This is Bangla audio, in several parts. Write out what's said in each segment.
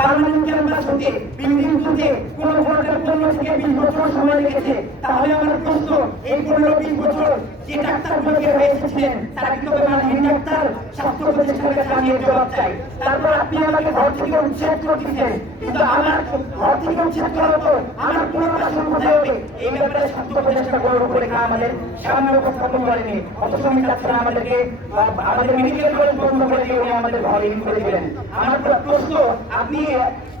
পার্মানেন্ট ক্যাম্পাস হতে বিল্ডিং হতে কোনো ভোটের 15 থেকে 20 বছর সময় লেগেছে। তাহলে আমার প্রশ্ন, এই 15-20 বছর যে ডাক্তারগুলোকে হয়েছিলেন তারা কিন্তু মানহীন ডাক্তার, স্বাস্থ্য প্রতিষ্ঠানের কাছে আমি জবাব চাই। তারপর আপনি আমাকে ঘর থেকে উচ্ছেদ করতেছেন, কিন্তু আমার ঘর থেকে উচ্ছেদ করার পর আমার পুনর্বাসন কোথায় হবে এই ব্যাপারে স্বাস্থ্য প্রতিষ্ঠা করার উপরে আমাদের সামনে উপস্থাপন করেনি। অথচ আমি চাচ্ছিলাম আমাদের মেডিকেল কলেজ বন্ধ করে দিয়ে উনি আমাদের ঘরে করে দিলেন। আমার প্রশ্ন, আপনি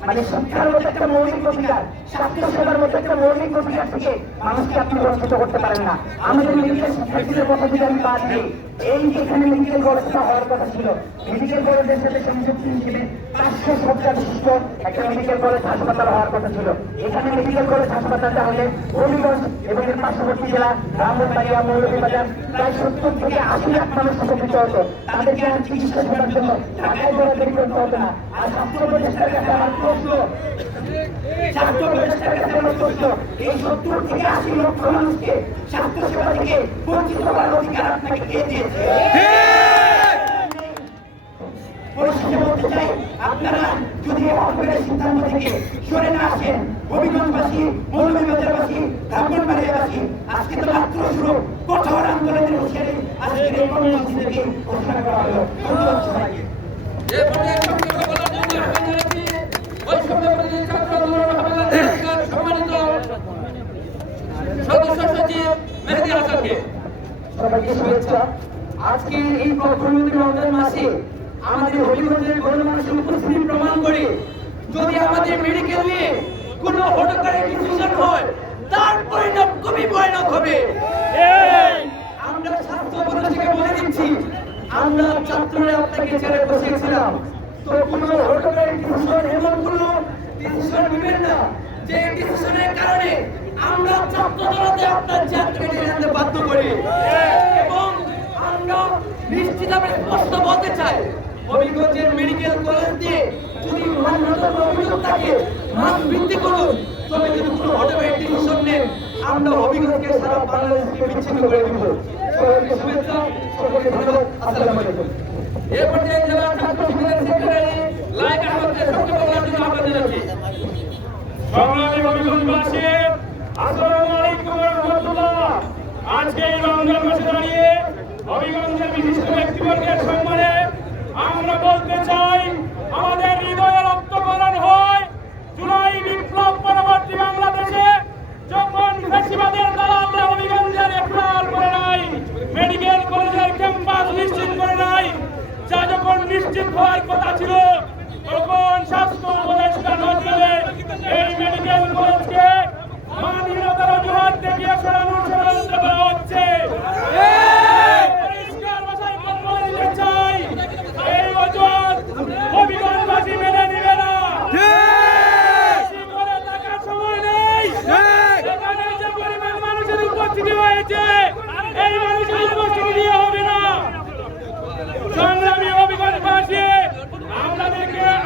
মানে শিক্ষার মধ্যে একটা মৌলিক অধিকার, স্বাস্থ্য সেবার মধ্যে একটা মৌলিক অধিকার থেকে মানুষকে আপনি বঞ্চিত করতে পারেন না। আমাদের মেডিকেল শিক্ষার্থীদের কথা যদি আমি বাদ দিই, এই যেখানে মেডিকেল কলেজটা হওয়ার কথা ছিল, মেডিকেল কলেজের সাথে সংযুক্ত হিসেবে 500 শয্যা বিশিষ্ট একটা মেডিকেল কলেজ হাসপাতাল হওয়ার কথা ছিল। এখানে মেডিকেল কলেজ হাসপাতালটা হলে হবিগঞ্জ এবং এর পার্শ্ববর্তী জেলা ব্রাহ্মণবাড়িয়া, মৌলভীবাজার প্রায় 70 থেকে 80 লাখ মানুষ উপকৃত হতো। তাদেরকে আর চিকিৎসা সেবার জন্য ঢাকায় দৌড়াদৌড়ি করতে হতো না। আর স্বাস্থ্য প্রতিষ্ঠার কাছে আমার প্রশ্ন, স্বাস্থ্য প্রতিষ্ঠার কাছে আমার প্রশ্ন, এই 70 থেকে 80 লক্ষ মানুষকে স্বাস্থ্য সেবা থেকে বঞ্চিত করার অধিকার আপনাকে কে দিয়েছে? বলতে চাই, আপনারা যদি অপরের সিদ্ধান্ত থেকে সরে না আসেন, হবিগঞ্জবাসী, মৌলভীবাজারবাসী, ব্রাহ্মণবাড়িয়াবাসী আজকে তো মাত্র শুরু, কঠোর আন্দোলনের হুঁশিয়ারি আজকের এই কর্মসূচি থেকে ঘোষণা করা হলো। ধন্যবাদ সবাইকে। সবাইকে শুভেচ্ছা। আজকে এই প্রথমত রমজান মাসে আমাদের হবিগঞ্জের গণমানুষের উপস্থিতি প্রমাণ করে, যদি আমাদের মেডিকেল নিয়ে কোনো হটকারী ডিসিশন হয় তার পরিণাম খুবই ভয়ানক হবে। আমরা ছাত্র থেকে বলে দিচ্ছি, আমরা ছাত্ররা আপনাকে ছেড়ে বসিয়েছিলাম, তো কোনো হটকারী ডিসিশন এমন কোনো ডিসিশন নেবেন না যে ডিসিশনের কারণে আমরা ছাত্র দলতে আপনার ছাত্রকে জানতে বাধ্য করি। এবং আমরা নিশ্চিতভাবে স্পষ্ট বলতে চাই, হবিগঞ্জের মেডিকেল কলেজ দিয়ে যদি মানগত অভিযোগ থাকে, মান বৃদ্ধি করুন, তবে যদি কোনো হটকারী ডিসিশন নেন আমরা হবিগঞ্জকে সারা বাংলাদেশকে বিচ্ছিন্ন করে দেব। সকলকে শুভেচ্ছা, সকলকে ধন্যবাদ। আসসালামু আলাইকুম। এই পর্যায়ে জেলা ছাত্র সংসদের সেক্রেটারি লাইক আহমদকে সংক্ষেপে বলার জন্য আহ্বান জানাচ্ছি। সংগ্রামী হবিগঞ্জবাসী, আসসালামু আলাইকুম ওয়া রাহমাতুল্লাহ। আজকে এই রমজান মাসে দাঁড়িয়ে হবিগঞ্জের বিশিষ্ট ব্যক্তিবর্গের সম্মানে আমরা বলতে চাই, আমাদের হৃদয়ে রক্তক্ষরণ হয় জুলাই বিপ্লব পরবর্তী বাংলাদেশে যখন ফ্যাসিবাদের দালালরা হবিগঞ্জের এফআইআর করে নাই, মেডিকেল কলেজের ক্যাম্পাস নিশ্চিত করে নাই, যা যখন নিশ্চিত হওয়ার কথা ছিল, তখন স্বাস্থ্য উপদেষ্টা নজরে এই মেডিকেল কলেজকে মানহীনতার অজুহাত দেখিয়ে সরানোর ষড়যন্ত্র করা হচ্ছে। পরিষ্কার ভাষায় কথা বলতে চাই, এই অজুহাত হবিগঞ্জবাসী মেনে নেবে না। করে থাকার সময় নেই। এখানে যে পরিমাণ মানুষের উপস্থিতি হয়েছে, এই মানুষের উপস্থিতি দিয়ে হবে না। সংগ্রামী হবিগঞ্জবাসী,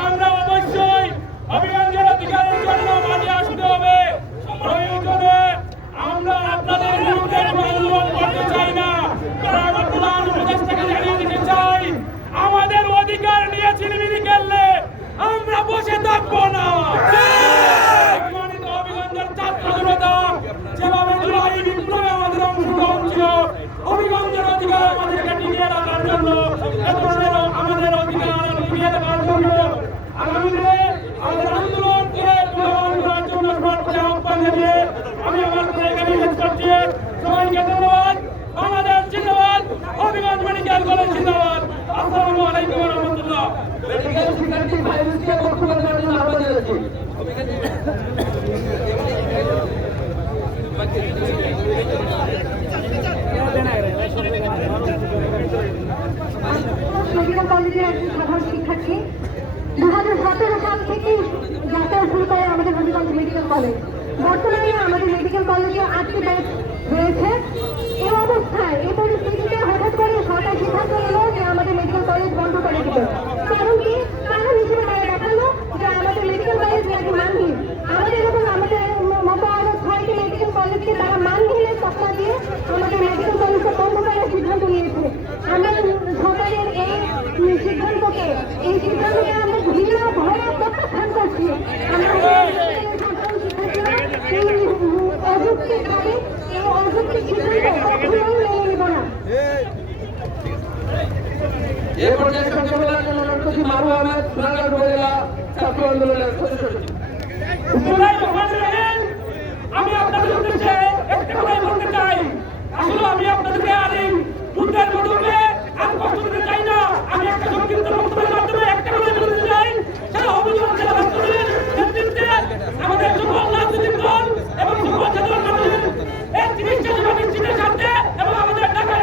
আমরা অবশ্যই হবিগঞ্জের অধিকারের জন্য মাঠে আসতে হবে। প্রয়োজনে আমরা আপনাদের বিরুদ্ধে আন্দোলন করতে চাই না, কারণ প্রধান উপদেষ্টাকে জানিয়ে দিতে চাই, আমাদের অধিকার নিয়ে ছিনিমিনি খেললে আমরা বসে থাকবো না। হবিগঞ্জের ছাত্র জনতা যেভাবে জুলাই বিপ্লবে আমাদের অংশগ্রহণ ছিল, হবিগঞ্জের অধিকার আমাদেরকে টিকিয়ে রাখার জন্য, আমাদের অধিকার টিকিয়ে রাখার জন্য আগামী দিনে আমাদের আন্দোলনকে প্রমাণ করার জন্য সরকারের আহ্বান জানিয়ে আমি আমার জায়গায় শেষ করছি। সবাইকে ধন্যবাদ। আমাদের জিন্দাবাদ, হবিগঞ্জ মেডিকেল কলেজ জিন্দাবাদ। আসসালামু আলাইকুম ওয়া রাহমাতুল্লাহ। মেডিকেল শিক্ষার্থী ভাইরাসকে বক্তব্য দেওয়ার জন্য আহ্বান জানাচ্ছি। মেডিকেল কলেজের একজন সাধারণ শিক্ষার্থী, 2017 সাল থেকে যাতায়াত শুরু করে আমাদের হবিগঞ্জ মেডিকেল কলেজ। বর্তমানে আমাদের মেডিকেল কলেজে 8টি ব্যাচ রয়েছে। এই অবস্থায় এই পরিস্থিতিতে হঠাৎ করে সরকার সিদ্ধান্ত নিল যে আমাদের মেডিকেল কলেজ বন্ধ করে দিল। কারণ কি? কারণ হিসেবে তারা দেখালো যে আমাদের মেডিকেল কলেজ নাকি মানহীন। আমাদের এবং আমাদের মতো আরো 6টি মেডিকেল কলেজকে তারা মানহীনের তকমা দিয়ে আমাদের মেডিকেল কলেজকে বন্ধ করার সিদ্ধান্ত নিয়েছে। আমরা সরকারের এই সিদ্ধান্তকে আমরা ঘৃণা ভয়ে প্রত্যাখ্যান করছি। ছাত্র আন্দোলনের সদস্য। আমি আপনাদের উদ্দেশ্যে একটা কথাই বলতে চাই। আসলে আমি আপনাদেরকে আর এই যুদ্ধের মাধ্যমে আর কষ্ট দিতে চাই না। আমি একটা সংক্ষিপ্ত বক্তব্যের মাধ্যমে একটা কথাই বলতে চাই, সেটা অভিযোগ জেলা বাস্তবের নেতৃত্বে আমাদের সকল রাজনৈতিক দল এবং সকল সাধারণ মানুষের এই চিকিৎসা সেবা নিশ্চিতের স্বার্থে এবং আমাদের ঢাকা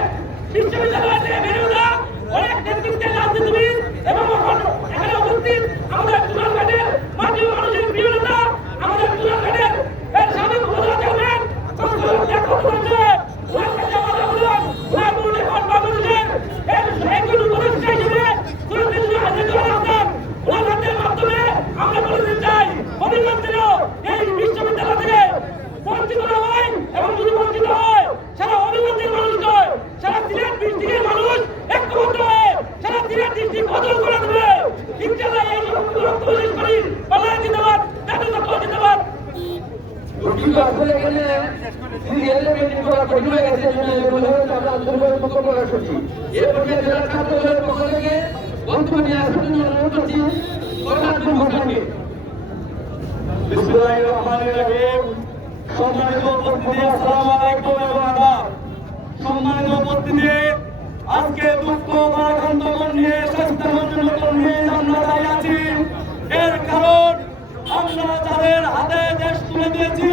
বিশ্ববিদ্যালয় থেকে বেড়ে ওঠা অনেক নেতৃত্বের রাজনীতিবিদ এবং এখানে উপস্থিত আমাদের চুনারঘাটের মাটি ও মানুষের প্রিয়তা, আমাদের চুনারঘাটের এর সাবেক উপজেলা চেয়ারম্যান আমরা বলতে চাই হবিগঞ্জেরও এই বিশ্ববিদ্যালয় থেকে বঞ্চিত না হয় এবং যদি বঞ্চিত হয় সারা হবিগঞ্জের মানুষ নয়, সারা সিলেট ডিস্ট্রিক্টের মানুষ ঐক্যবদ্ধ হয়ে সারা সিলেট ডিস্ট্রিক্ট বদল করে দেবে। ইনশাআল্লাহ এই রক্ত বিশেষ করি বাংলাদেশ জিন্দাবাদ, জাতীয় দল জিন্দাবাদ। কিন্তু আসলে এখানে সিরিয়ালে মিটিং করা কঠিন হয়ে গেছে। আমরা আন্দোলনের পক্ষ প্রকাশ করছি। এ পর্যায়ে জেলা ছাত্র দলের পক্ষ থেকে বক্তব্য নিয়ে আসেন অনুরোধ করছি কমলাপুর ঘোষণাকে। বিসমিল্লাহির রহমানির রহিম। সম্মানিত উপস্থিতি, আসসালামু আলাইকুম এবং আদাব। সম্মানিত উপস্থিতি, আজকে দুঃখ ভারাক্রান্ত মন নিয়ে স্বাস্থ্যমন্ত্রী মন নিয়ে আমরা দাঁড়িয়ে আছি। এর কারণ আমরা যাদের হাতে দেশ তুলে দিয়েছি,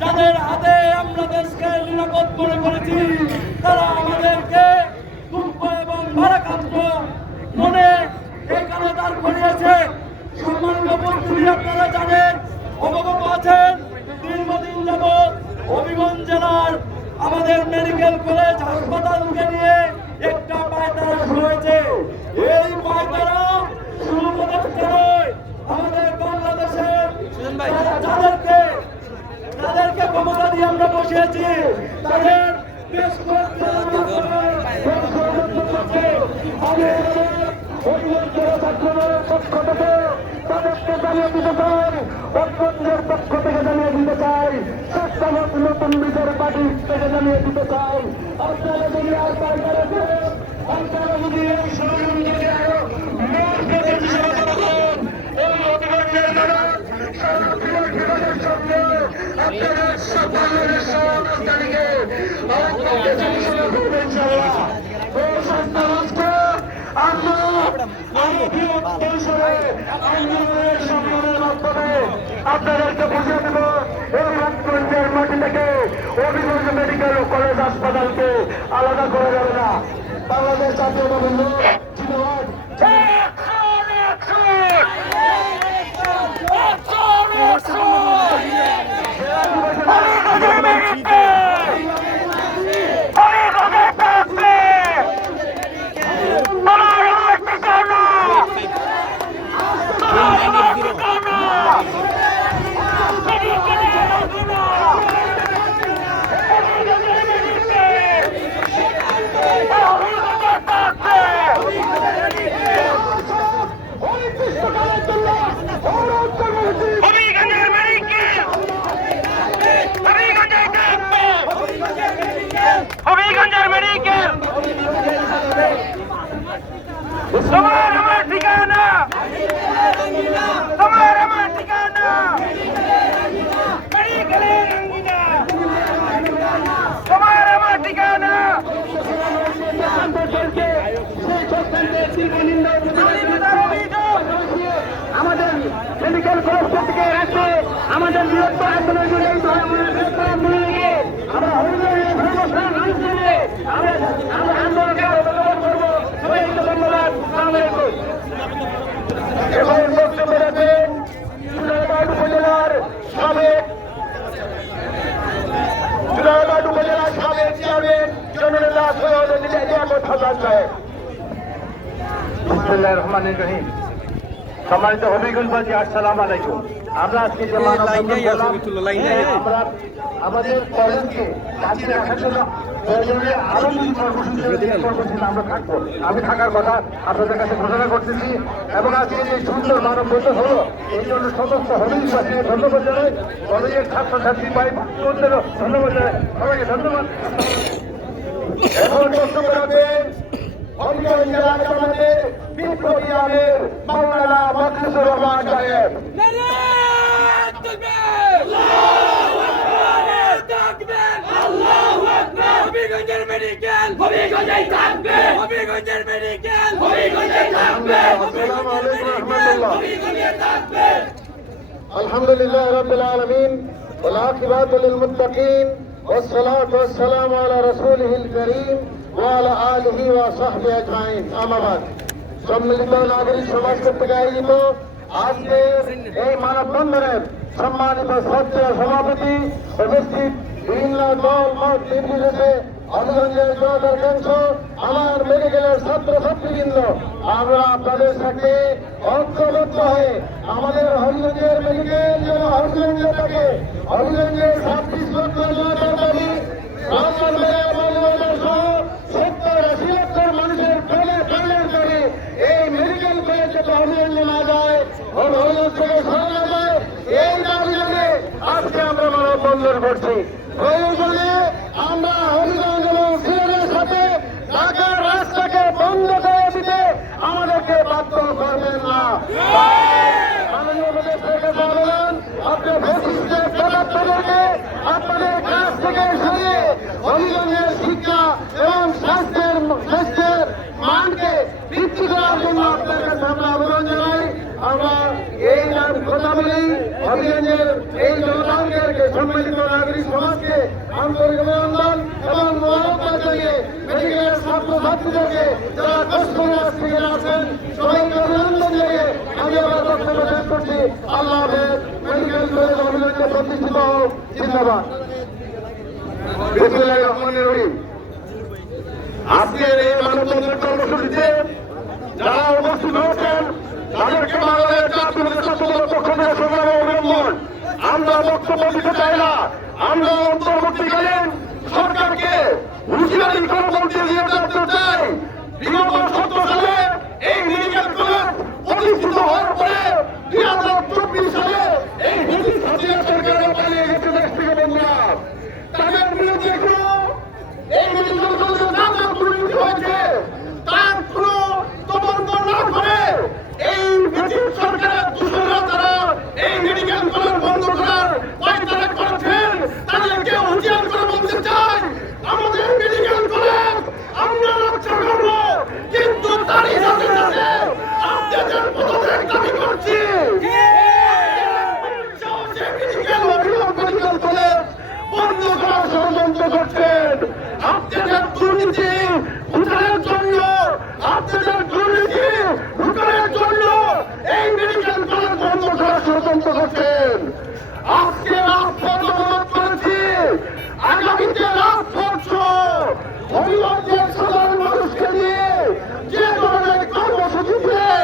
যাদের হাতে আমরা দেশকে নিরাপদ মনে করেছি, তারা আমাদেরকে দুঃখ এবং ভারাক্রান্ত মনে এই কারণে দাঁড় করিয়েছে। সম্মানিত উপস্থিতি, আপনারা জানেন, অবগত আছেন, দীর্ঘদিন যাবৎ হবিগঞ্জ জেলার আমাদের মেডিকেল কলেজ হাসপাতালকে নিয়ে একটা পায়তারা শুরু হয়েছে। এই পায়তারা শুরু করতে নয়, আমাদের বাংলাদেশের যাদেরকে ক্ষমতা দিয়ে আমরা বসিয়েছি তাদের বেশ তাদেরকে জানিয়ে দিতে চাই, অন্যদের পক্ষ থেকে জানিয়ে দিতে চাই, নতুন বিচার পার্টি থেকে জানিয়ে দিতে চাই, আপনারা যদি আর সরকার আছে, আপনারা যদি এই ষড়যন্ত্রকে আরো এই অধিকারের দ্বারা সক্রিয় বিভাগের সঙ্গে আপনারা সকলের সহযোগিতাকে আপনাদেরকে বুঝিয়ে দেব এই রাজগঞ্জের মাটি থেকে হবিগঞ্জ মেডিকেল কলেজ হাসপাতালকে আলাদা করা যাবে না। বাংলাদেশ জাতীয় দল হবিগঞ্জের মেডিকেল তোমার আমার ঠিকানা, তোমার আমার ঠিকানা মেডিকেলের রঙ্গিনা, তোমার আমার ঠিকানা। আমাদের মেডিকেল কলেজ থেকে রাখতে আমাদের বৃহত্তর আন্দোলন জুড়ে বৃহত্তর আন্দোলনকে আমরা আন্দোলনকে করবো। ধন্যবাদ। এবং বক্তব্য রাখবেন জুনাগড় উপজেলার সাবেক চেয়ারম্যান জননেতা সৈয়দ লিয়াকত হাসান সাহেব। বিসমিল্লাহির রহমানির রহিম। সম্মানিত হবিগঞ্জবাসী, আসসালামু আলাইকুম। আমরা আজকে যে আমরা আমাদের কলেজকে কাছে রাখার জন্য প্রয়োজনে আরো কিছু কর্মসূচি আমরা থাকবো। আমি থাকার কথা আপনাদের কাছে ঘোষণা করতেছি এবং আজকে যে সুন্দর মানব বৈঠক হলো এই জন্য সমস্ত হবিগঞ্জবাসীকে ধন্যবাদ জানাই, কলেজের ছাত্রছাত্রী ভাই বোনদেরও ধন্যবাদ জানাই, সবাইকে ধন্যবাদ। এখন বক্তব্য রাখবেন হবিগঞ্জ জেলা জামাতের বিপ্লবী আমির মাওলানা মকসুদুর রহমান সাহেব। হবিগঞ্জের মেডিকেল হবিগঞ্জেই থাকবে, হবিগঞ্জের মেডিকেল হবিগঞ্জেই থাকবে, হবিগঞ্জের মেডিকেল হবিগঞ্জেই থাকবে। আলহামদুলিল্লাহ রাব্বিল আলামিন ওয়াল আকিবাতু লিল মুত্তাকিন والصلاة والسلام على رسوله الكريم وعلى آله وصحبه أجمعين أما بعد সম্মিলিত নাগরিক সমাজ কর্তৃক আয়োজিত আজকে এই মানববন্ধনের সম্মানিত শ্রদ্ধেয় সভাপতি উপস্থিত বিভিন্ন দল মত নির্বিশেষে হবিগঞ্জের জনতার অংশ আমার মেডিকেলের ছাত্রছাত্রীবৃন্দ আমরা আপনাদের সাথে ঐক্যবদ্ধ হয়ে আমাদের হবিগঞ্জের মেডিকেল যেন হবিগঞ্জে থাকে, হবিগঞ্জের 26 লক্ষ জনতার দাবি সহ 70-80 লক্ষ মানুষের প্রাণের দাবি এই মেডিকেল কলেজ যাতে হবিগঞ্জে না যায়, হবিগঞ্জ থেকে সরে না যায়, এই দাবি জানিয়ে আজকে আমরা মানববন্ধন করছি। প্রয়োজনে আমরা হবিগঞ্জ এবং সিলেটের সাথে ঢাকার রাস্তাকে বন্ধ করে দিতে আমাদেরকে বাধ্য করবেন না। মাননীয় উপদেষ্টার কাছে আবেদন, আপনি ফ্যাসিস্টের প্রভাবকে আপনাদের কাছ থেকে সরিয়ে হবিগঞ্জের শিক্ষা এবং স্বাস্থ্যের মানকে বৃদ্ধি করার জন্য আপনার কাছে আমরা আবেদন জানাই। আমরা এই কথা বলি হবিগঞ্জের এই জনতাকে সম্মিলিত নাগরিক সমাজকে আন্তরিক অভিনন্দন এবং মোবারকবাদ জানিয়ে মেডিকেলের ছাত্রছাত্রীদেরকে যারা কষ্ট করে আজ থেকে আসছেন সবাইকে অভিনন্দন জানিয়ে আমি আমার বক্তব্য শেষ করছি। আল্লাহ হাফেজ। মেডিকেল কলেজ হবিগঞ্জে প্রতিষ্ঠিত হোক। জিন্দাবাদ। বিসমিল্লাহির রহমানির রহিম। আজকের এই মানববন্ধন কর্মসূচিতে যারা উপস্থিত হয়েছেন তাদেরকে বাংলাদেশ জাতীয় ছাত্রদলের পক্ষ থেকে সংগ্রামে অভিনন্দন। আমরা বক্তব্য দিতে চাই না, আমরা অন্তর্বর্তীকালীন সরকারকে হুঁশিয়ারি করে বলতে দিয়ে যাতে চাই বিগত 17 সালে এই মেডিকেল কলেজ প্রতিষ্ঠিত হওয়ার পরে 2024 সালে এই ব্রিটিশ হাসিনা সরকারের পালিয়ে গেছে দেশ থেকে বন্ধুরা। তাদের বিরুদ্ধে কোনো এই মেডিকেল কলেজে যা যা দুর্নীতি হয়েছে তার কোনো তদন্ত না করে এই ব্রিটিশ সরকারের দূষণরা তারা এই মেডিকেল কলেজ বন্ধ করার পায়তারা করেছেন, তাদেরকে হুঁশিয়ার করে বলতে চাই আমাদের মেডিকেল কলেজ আমরা রক্ষা করব, কিন্তু তারই সাথে সাথে আপনাদের পদত্যাগ দাবি করছি। মেডিকেল কলেজ বন্ধ করার ষড়যন্ত্র করছেন আপনাদের দুর্নীতি উঠানোর জন্য, আপনাদের দুর্নীতি উঠানোর জন্য এই মেডিকেল কলেজ বন্ধ করার ষড়যন্ত্র করছেন। আজকে রাজপথ অবরোধ করেছি, আগামীতে রাজপথ হবিগঞ্জের সাধারণ মানুষকে নিয়ে যে ধরনের কর্মসূচি দিয়ে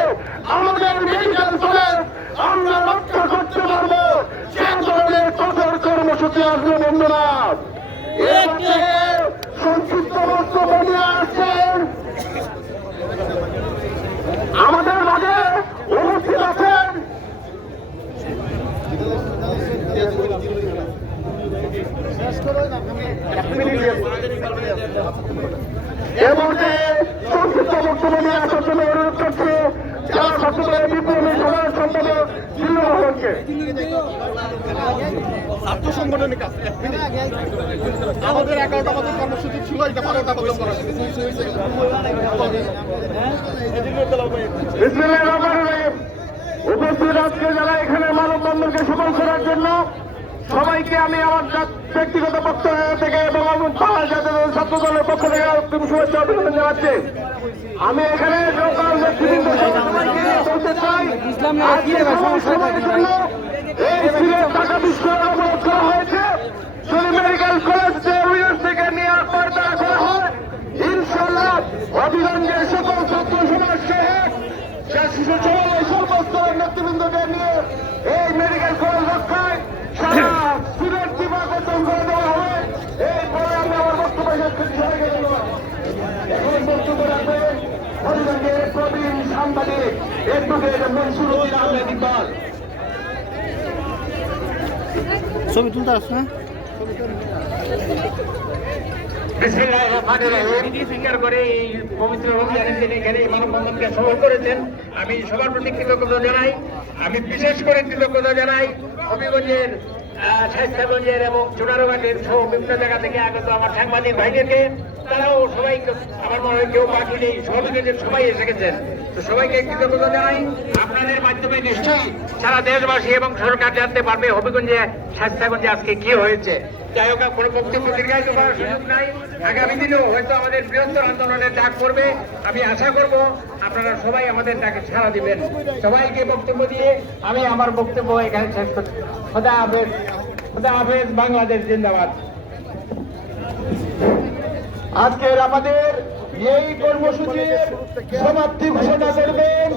আমাদের মেডিকেল কলেজ আমরা রক্ষা করতে পারবো সে ধরনের কঠোর কর্মসূচি আসবে বন্ধুরা। এর থেকে সংক্ষিপ্ত বক্তব্য নিয়ে আসছেন আমাদের মাঝে উপস্থিত আছেন এবং সংক্ষিপ্ত বক্তব্য নিয়ে আসার জন্য অনুরোধ করছি যারা ছাত্রদলের বিপ্লবী সাধারণ সম্পাদক জিল্লুর রহমানকে। ছাত্র সংগঠনের কাছে আমাদের 11টা আমাদের কর্মসূচি ছিল, এটা 12টা পর্যন্ত করা হয়েছে। বিসমিল্লাহির রহমানির রহিম। উপস্থিত আজকে যারা এখানে মানববন্ধনকে সফল করার জন্য সবাইকে আমি আমার ব্যক্তিগত পক্ষ থেকে এবং বাংলাদেশ জাতীয় ছাত্রদলের পক্ষ থেকে শুভেচ্ছা অভিনন্দন জানাচ্ছি। আমি এখানে লোকাল নেতৃবৃন্দ বলতে চাই এই সিলেট ঢাকা বিশ্ববিদ্যালয় অবরোধ করা হয়েছে, যদি মেডিকেল কলেজ হবিগঞ্জ থেকে নিয়ে পায়তারা করা হয় ইনশাআল্লাহ হবিগঞ্জের সকল ছাত্র সমাজ সর্বস্তরের নেতৃবৃন্দকে নিয়ে এই মেডিকেল কলেজ রক্ষায় সারা সিলেট বিভাগ গঠন করে দেওয়া হবে। এরপরে আমি আমার বক্তব্য শেষ করছি। এখন বক্তব্য রাখবেন হবিগঞ্জের প্রবীণ সাংবাদিক অ্যাডভোকেট মনসুরুদ্দিন আহমেদ ইকবাল। ছবি তুলতে আসছে না? বিসমিল্লাহির রহমানির রহিম। স্বীকার করে এই পবিত্র রমজানের দিনে এখানে মানববন্ধনকে সফল করেছেন, আমি সবার প্রতি কৃতজ্ঞতা জানাই। আমি বিশেষ করে কৃতজ্ঞতা জানাই হবিগঞ্জের স্বাস্থ্যগঞ্জের এবং চুনারুঘাটের সহ বিভিন্ন জায়গা থেকে আগত আমার সাংবাদিক ভাইদেরকে। তারাও সবাই আমার মনে হয় কেউ বাকি নেই, হবিগঞ্জের সবাই এসে গেছেন। তো সবাইকে কৃতজ্ঞতা জানাই। আপনাদের মাধ্যমে নিশ্চয়ই সারা দেশবাসী এবং সরকার জানতে পারবে হবিগঞ্জে স্বাস্থ্যগঞ্জে আজকে কি হয়েছে। যাই হোক, কোনো বক্তব্য দীর্ঘায়িত করার সুযোগ নাই। আগামী দিনেও হয়তো আমাদের বৃহত্তর আন্দোলনের ডাক করবে। আমি আশা করব আপনারা সবাই আমাদের ডাকে সাড়া দিবেন। সবাইকে বক্তব্য দিয়ে আমি আমার বক্তব্য এখানে শেষ করছি। খোদা হাফেজ, খোদা হাফেজ, বাংলাদেশ জিন্দাবাদ। আজকের আমাদের এই কর্মসূচির সমাপ্তি ঘোষণা করবেন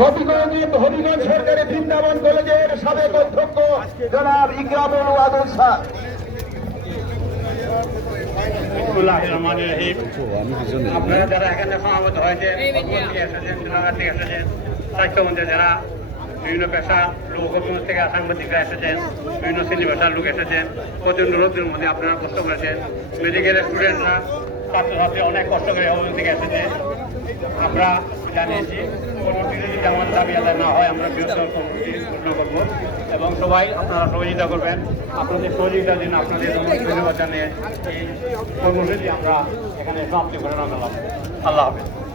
হবিগঞ্জ সরকারি বৃন্দাবন কলেজের সাবেক অধ্যক্ষ জনাব ইকরামুল ওয়াদুল স্যার। আপনারা যারা এখানে সমাবেত হয়েছেন, এসেছেন, জেলাঘাট থেকে এসেছেন, স্বাস্থ্যমন্ত্রী যারা বিভিন্ন পেশা লোক, হবিগঞ্জ থেকে সাংবাদিকরা এসেছেন, বিভিন্ন শ্রেণী পেশার লোক এসেছেন, প্রচন্ড রোদের মধ্যে আপনারা কষ্ট করেছেন। মেডিকেলের স্টুডেন্টরা, ছাত্রছাত্রী অনেক কষ্ট করে হবিগঞ্জ থেকে এসেছে। আমরা জানিয়েছি পরবর্তীতে যদি আমাদের দাবি আদায় না হয় আমরা বৃহত্তর কর্মসূচি ঘোষণা করব এবং সবাই আপনারা সহযোগিতা করবেন। আপনাদের সহযোগিতার জন্য আপনাদের ধন্যবাদ জানিয়ে এই কর্মসূচি আমরা এখানে সমাপ্তি ঘোষণা করলাম। আল্লাহ হাফেজ।